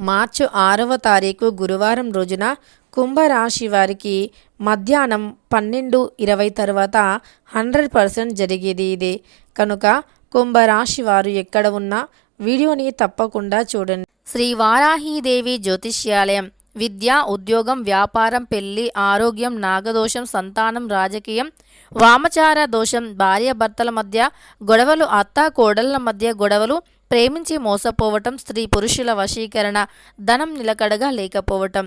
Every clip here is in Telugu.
మార్చి ఆరవ తారీఖు గురువారం రోజున కుంభరాశి వారికి మధ్యాహ్నం పన్నెండు ఇరవై తర్వాత హండ్రెడ్ పర్సెంట్ జరిగేది ఇదే. కనుక కుంభరాశి వారు ఎక్కడ ఉన్నా వీడియోని తప్పకుండా చూడండి. శ్రీ వారాహీదేవి జ్యోతిష్యాలయం విద్య ఉద్యోగం వ్యాపారం పెళ్ళి ఆరోగ్యం నాగదోషం సంతానం రాజకీయం వామచార దోషం భార్యాభర్తల మధ్య గొడవలు అత్త కోడళ్ళ మధ్య గొడవలు ప్రేమించి మోసపోవటం స్త్రీ పురుషుల వశీకరణ ధనం నిలకడగా లేకపోవటం.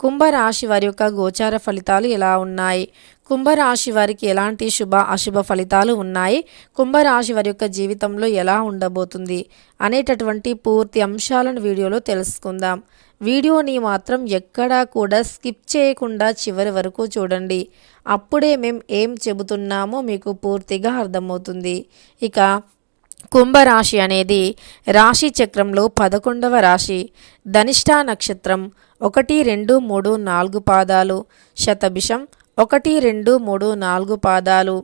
కుంభరాశి వారి యొక్క గోచార ఫలితాలు ఎలా ఉన్నాయి? కుంభరాశి వారికి ఎలాంటి శుభ అశుభ ఫలితాలు ఉన్నాయి? కుంభరాశి వారి యొక్క జీవితంలో ఎలా ఉండబోతుంది? అనేటటువంటి పూర్తి అంశాలను వీడియోలో తెలుసుకుందాం. వీడియోని మాత్రం ఎక్కడా కూడా స్కిప్ చేయకుండా చివరి వరకు చూడండి. అప్పుడే మేము ఏం చెబుతున్నామో మీకు పూర్తిగా అర్థమవుతుంది. ఇక కుంభరాశి అనేది రాశి చక్రంలో పదకొండవ రాశి. ధనిష్టా నక్షత్రం ఒకటి రెండు మూడు నాలుగు పాదాలు. శతభిషం ఒకటి రెండు మూడు నాలుగు పాదాలు.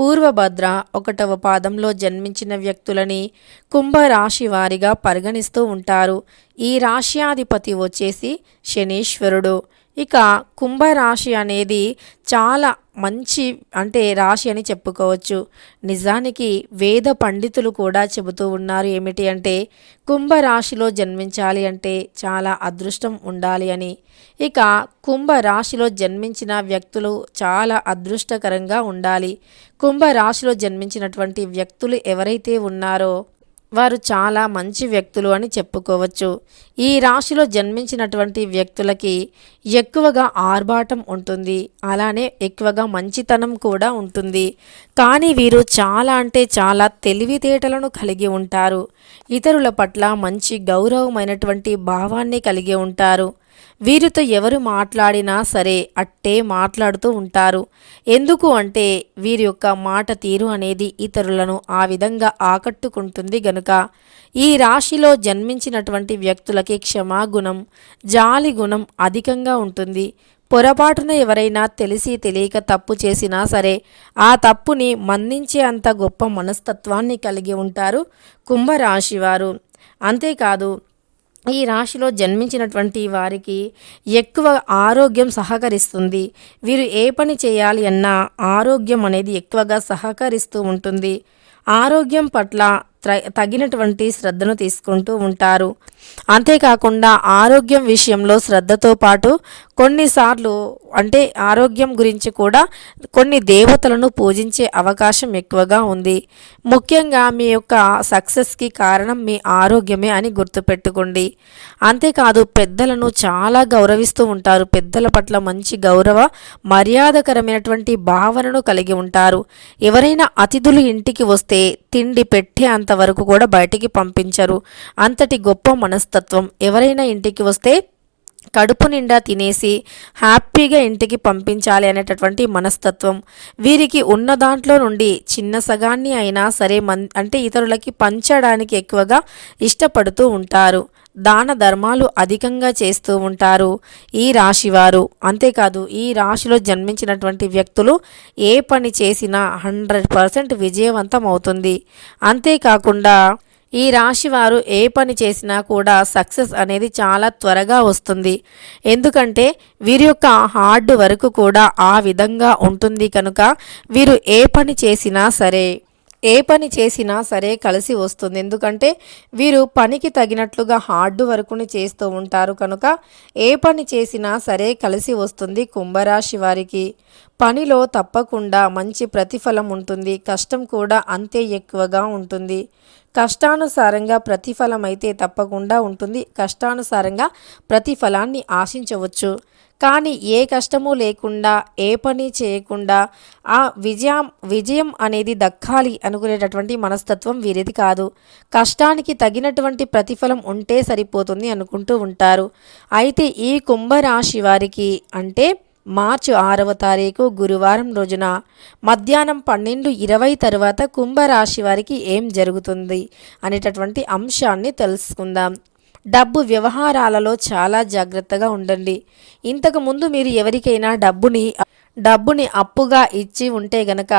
పూర్వభద్ర ఒకటవ పాదంలో జన్మించిన వ్యక్తులని కుంభరాశి వారిగా పరిగణిస్తూ ఉంటారు. ఈ రాశ్యాధిపతి వచ్చేసి శనీశ్వరుడు. ఇక కుంభరాశి అనేది చాలా మంచి అంటే రాశి అని చెప్పుకోవచ్చు. నిజానికి వేద పండితులు కూడా చెబుతూ ఉన్నారు ఏమిటి అంటే కుంభరాశిలో జన్మించాలి అంటే చాలా అదృష్టం ఉండాలి అని. ఇక కుంభరాశిలో జన్మించిన వ్యక్తులు చాలా అదృష్టకరంగా ఉండాలి. కుంభరాశిలో జన్మించినటువంటి వ్యక్తులు ఎవరైతే ఉన్నారో వారు చాలా మంచి వ్యక్తులు అని చెప్పుకోవచ్చు. ఈ రాశిలో జన్మించినటువంటి వ్యక్తులకి ఎక్కువగా ఆర్భాటం ఉంటుంది. అలానే ఎక్కువగా మంచితనం కూడా ఉంటుంది. కానీ వీరు చాలా అంటే చాలా తెలివితేటలను కలిగి ఉంటారు. ఇతరుల పట్ల మంచి గౌరవమైనటువంటి భావాన్ని కలిగి ఉంటారు. వీరితో ఎవరు మాట్లాడినా సరే అట్టే మాట్లాడుతూ ఉంటారు. ఎందుకు అంటే వీరి యొక్క మాట తీరు అనేది ఇతరులను ఆ విధంగా ఆకట్టుకుంటుంది గనుక. ఈ రాశిలో జన్మించినటువంటి వ్యక్తులకి క్షమాగుణం జాలి గుణం అధికంగా ఉంటుంది. పొరపాటున ఎవరైనా తెలిసి తెలియక తప్పు చేసినా సరే ఆ తప్పుని మన్నించే అంత గొప్ప మనస్తత్వాన్ని కలిగి ఉంటారు కుంభరాశివారు అంతేకాదు ఈ రాశిలో జన్మించినటువంటి వారికి ఎక్కువ ఆరోగ్యం సహకరిస్తుంది. వీరు ఏ పని చేయాలి అన్నా ఆరోగ్యం అనేది ఎక్కువగా సహకరిస్తూ ఉంటుంది. ఆరోగ్యం పట్ల తగినటువంటి శ్రద్ధను తీసుకుంటూ ఉంటారు. అంతేకాకుండా ఆరోగ్యం విషయంలో శ్రద్ధతో పాటు కొన్నిసార్లు అంటే ఆరోగ్యం గురించి కూడా కొన్ని దేవతలను పూజించే అవకాశం ఎక్కువగా ఉంది. ముఖ్యంగా మీ యొక్క సక్సెస్కి కారణం మీ ఆరోగ్యమే అని గుర్తుపెట్టుకోండి. అంతేకాదు పెద్దలను చాలా గౌరవిస్తూ ఉంటారు. పెద్దల పట్ల మంచి గౌరవ మర్యాదకరమైనటువంటి భావనను కలిగి ఉంటారు. ఎవరైనా అతిథులు ఇంటికి వస్తే తిండి పెట్టే అంత వరకు కూడా బయటికి పంపించరు. అంతటి గొప్ప మనస్తత్వం ఎవరైనా ఇంటికి వస్తే కడుపు నిండా తినేసి హ్యాపీగా ఇంటికి పంపించాలి అనేటటువంటి మనస్తత్వం. వీరికి ఉన్న దాంట్లో నుండి చిన్న సగాన్ని అయినా సరే మన్ అంటే ఇతరులకి పంచడానికి ఎక్కువగా ఇష్టపడుతూ ఉంటారు. దాన ధర్మాలు అధికంగా చేస్తూ ఉంటారు. ఈ రాశివారు అంతేకాదు ఈ రాశిలో జన్మించినటువంటి వ్యక్తులు ఏ పని చేసినా హండ్రెడ్ పర్సెంట్ విజయవంతం అవుతుంది. అంతేకాకుండా ఈ రాశి వారు ఏ పని చేసినా కూడా సక్సెస్ అనేది చాలా త్వరగా వస్తుంది. ఎందుకంటే వీరి యొక్క హార్డ్ వర్క్ కూడా ఆ విధంగా ఉంటుంది కనుక వీరు ఏ పని చేసినా సరే ఏ పని చేసినా సరే కలిసి వస్తుంది. ఎందుకంటే వీరు పనికి తగినట్లుగా హార్డ్ వర్క్ని చేస్తూ ఉంటారు కనుక ఏ పని చేసినా సరే కలిసి వస్తుంది కుంభరాశి వారికి. పనిలో తప్పకుండా మంచి ప్రతిఫలం ఉంటుంది. కష్టం కూడా అంతే ఎక్కువగా ఉంటుంది. కష్టానుసారంగా ప్రతిఫలం అయితే తప్పకుండా ఉంటుంది. కష్టానుసారంగా ప్రతిఫలాన్ని ఆశించవచ్చు. కానీ ఏ కష్టము లేకుండా ఏ పని చేయకుండా ఆ విజయం విజయం అనేది దక్కాలి అనుకునేటటువంటి మనస్తత్వం వీరిది కాదు. కష్టానికి తగినటువంటి ప్రతిఫలం ఉంటే సరిపోతుంది అనుకుంటూ ఉంటారు. అయితే ఈ కుంభరాశి వారికి అంటే మార్చి ఆరవ తారీఖు గురువారం రోజున మధ్యాహ్నం పన్నెండు ఇరవై తర్వాత కుంభరాశి వారికి ఏం జరుగుతుంది అనేటటువంటి అంశాన్ని తెలుసుకుందాం. డబ్బు వ్యవహారాలలో చాలా జాగ్రత్తగా ఉండండి. ఇంతకుముందు మీరు ఎవరికైనా డబ్బుని డబ్బుని అప్పుగా ఇచ్చి ఉంటే గనక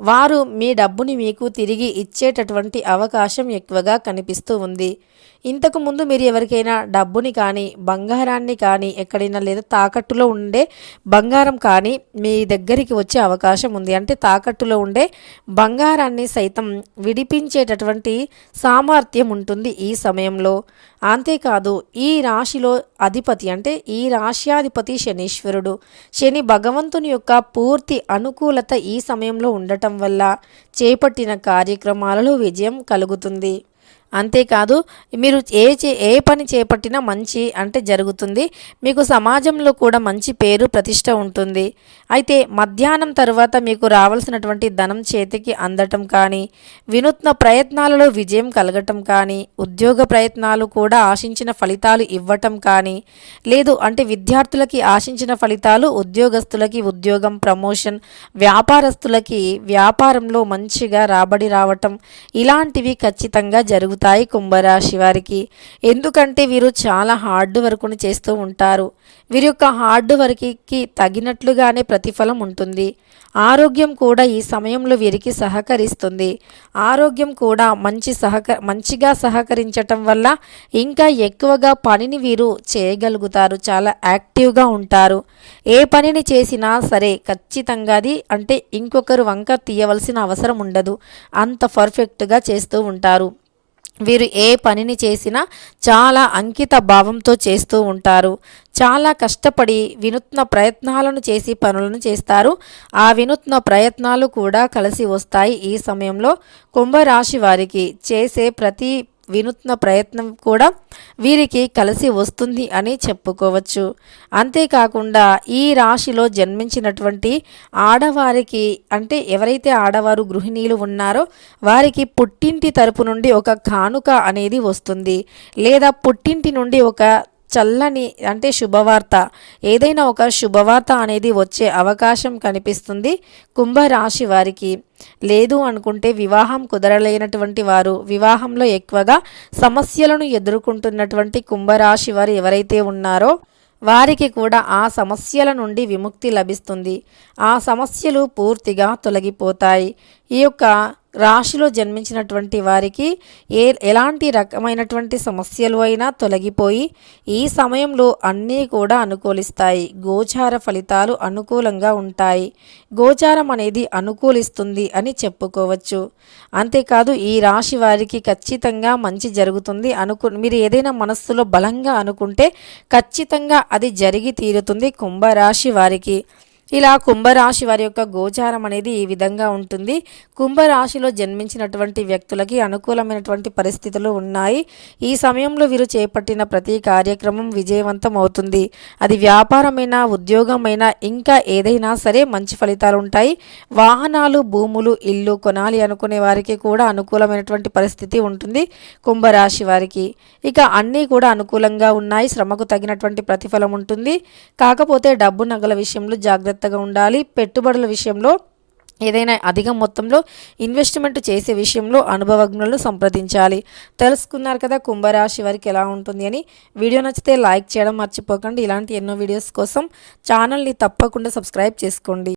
వారు మీ డబ్బుని మీకు తిరిగి ఇచ్చేటటువంటి అవకాశం ఎక్కువగా కనిపిస్తూ ఉంది. ఇంతకు ముందు మీరు ఎవరికైనా డబ్బుని కానీ బంగారాన్ని కానీ ఎక్కడైనా లేదా తాకట్టులో ఉండే బంగారం కానీ మీ దగ్గరికి వచ్చే అవకాశం ఉంది. అంటే తాకట్టులో ఉండే బంగారాన్ని సైతం విడిపించేటటువంటి సామర్థ్యం ఉంటుంది ఈ సమయంలో. అంతేకాదు ఈ రాశిలో అధిపతి అంటే ఈ రాశ్యాధిపతి శనీశ్వరుడు. శని భగవంతుని యొక్క పూర్తి అనుకూలత ఈ సమయంలో ఉండటం వల్ల చేపట్టిన కార్యక్రమాలలో విజయం కలుగుతుంది. అంతేకాదు మీరు ఏ చే ఏ పని చేపట్టినా మంచి అంటే జరుగుతుంది. మీకు సమాజంలో కూడా మంచి పేరు ప్రతిష్ట ఉంటుంది. అయితే మధ్యాహ్నం తర్వాత మీకు రావాల్సినటువంటి ధనం చేతికి అందటం కానీ వినూత్న ప్రయత్నాలలో విజయం కలగటం కానీ ఉద్యోగ ప్రయత్నాలు కూడా ఆశించిన ఫలితాలు ఇవ్వటం కానీ లేదు అంటే విద్యార్థులకి ఆశించిన ఫలితాలు ఉద్యోగస్తులకి ఉద్యోగం ప్రమోషన్ వ్యాపారస్తులకి వ్యాపారంలో మంచిగా రాబడి రావటం ఇలాంటివి ఖచ్చితంగా జరుగుతాయి. కలుగుతాయి కుంభరాశి వారికి. ఎందుకంటే వీరు చాలా హార్డ్ వర్క్ను చేస్తూ ఉంటారు. వీరి యొక్క హార్డ్ వర్క్కి తగినట్లుగానే ప్రతిఫలం ఉంటుంది. ఆరోగ్యం కూడా ఈ సమయంలో వీరికి సహకరిస్తుంది. ఆరోగ్యం కూడా మంచి సహక మంచిగా సహకరించటం వల్ల ఇంకా ఎక్కువగా పనిని వీరు చేయగలుగుతారు. చాలా యాక్టివ్గా ఉంటారు. ఏ పనిని చేసినా సరే ఖచ్చితంగా అది అంటే ఇంకొకరు వంక తీయవలసిన అవసరం ఉండదు. అంత పర్ఫెక్ట్గా చేస్తూ ఉంటారు. వీరు ఏ పనిని చేసినా చాలా అంకిత భావంతో చేస్తూ ఉంటారు. చాలా కష్టపడి వినూత్న ప్రయత్నాలను చేసి పనులను చేస్తారు. ఆ వినూత్న ప్రయత్నాలు కూడా కలిసి వస్తాయి ఈ సమయంలో. కుంభరాశి వారికి చేసే ప్రతి వినూత్న ప్రయత్నం కూడా వీరికి కలిసి వస్తుంది అని చెప్పుకోవచ్చు. అంతేకాకుండా ఈ రాశిలో జన్మించినటువంటి ఆడవారికి అంటే ఎవరైతే ఆడవారు గృహిణీలు ఉన్నారో వారికి పుట్టింటి తరపు నుండి ఒక కానుక అనేది వస్తుంది. లేదా పుట్టింటి నుండి ఒక చల్లని అంటే శుభవార్త. ఏదైనా ఒక శుభవార్త అనేది వచ్చే అవకాశం కనిపిస్తుంది కుంభరాశి వారికి. లేదు అనుకుంటే వివాహం కుదరలేనటువంటి వారు వివాహంలో ఎక్కువగా సమస్యలను ఎదుర్కొంటున్నటువంటి కుంభరాశి వారు ఎవరైతే ఉన్నారో వారికి కూడా ఆ సమస్యల నుండి విముక్తి లభిస్తుంది. ఆ సమస్యలు పూర్తిగా తొలగిపోతాయి. ఈ యొక్క రాశిలో జన్మించినటువంటి వారికి ఏ ఎలాంటి రకమైనటువంటి సమస్యలు అయినా తొలగిపోయి ఈ సమయంలో అన్నీ కూడా అనుకూలిస్తాయి. గోచార ఫలితాలు అనుకూలంగా ఉంటాయి. గోచారం అనేది అనుకూలిస్తుంది అని చెప్పుకోవచ్చు. అంతేకాదు ఈ రాశి వారికి ఖచ్చితంగా మంచి జరుగుతుంది అనుకు మీరు ఏదైనా మనస్సులో బలంగా అనుకుంటే ఖచ్చితంగా అది జరిగి తీరుతుంది కుంభరాశి వారికి. ఇలా కుంభరాశి వారి యొక్క గోచారం అనేది ఈ విధంగా ఉంటుంది. కుంభరాశిలో జన్మించినటువంటి వ్యక్తులకి అనుకూలమైనటువంటి పరిస్థితులు ఉన్నాయి. ఈ సమయంలో వీరు చేపట్టిన ప్రతి కార్యక్రమం విజయవంతం అవుతుంది. అది వ్యాపారమైనా ఉద్యోగమైనా ఇంకా ఏదైనా సరే మంచి ఫలితాలు ఉంటాయి. వాహనాలు భూములు ఇల్లు కొనాలి అనుకునే వారికి కూడా అనుకూలమైనటువంటి పరిస్థితి ఉంటుంది కుంభరాశి వారికి. ఇక అన్నీ కూడా అనుకూలంగా ఉన్నాయి. శ్రమకు తగినటువంటి ప్రతిఫలం ఉంటుంది. కాకపోతే డబ్బు నగల విషయంలో జాగ్రత్త జాగ్రత్తగా ఉండాలి. పెట్టుబడుల విషయంలో ఏదైనా అధిక మొత్తంలో ఇన్వెస్ట్మెంట్ చేసే విషయంలో అనుభవజ్ఞులను సంప్రదించాలి. తెలుసుకున్నారు కదా కుంభరాశి వారికి ఎలా ఉంటుంది అని. వీడియో నచ్చితే లైక్ చేయడం మర్చిపోకండి. ఇలాంటి ఎన్నో వీడియోస్ కోసం ఛానల్ని తప్పకుండా సబ్స్క్రైబ్ చేసుకోండి.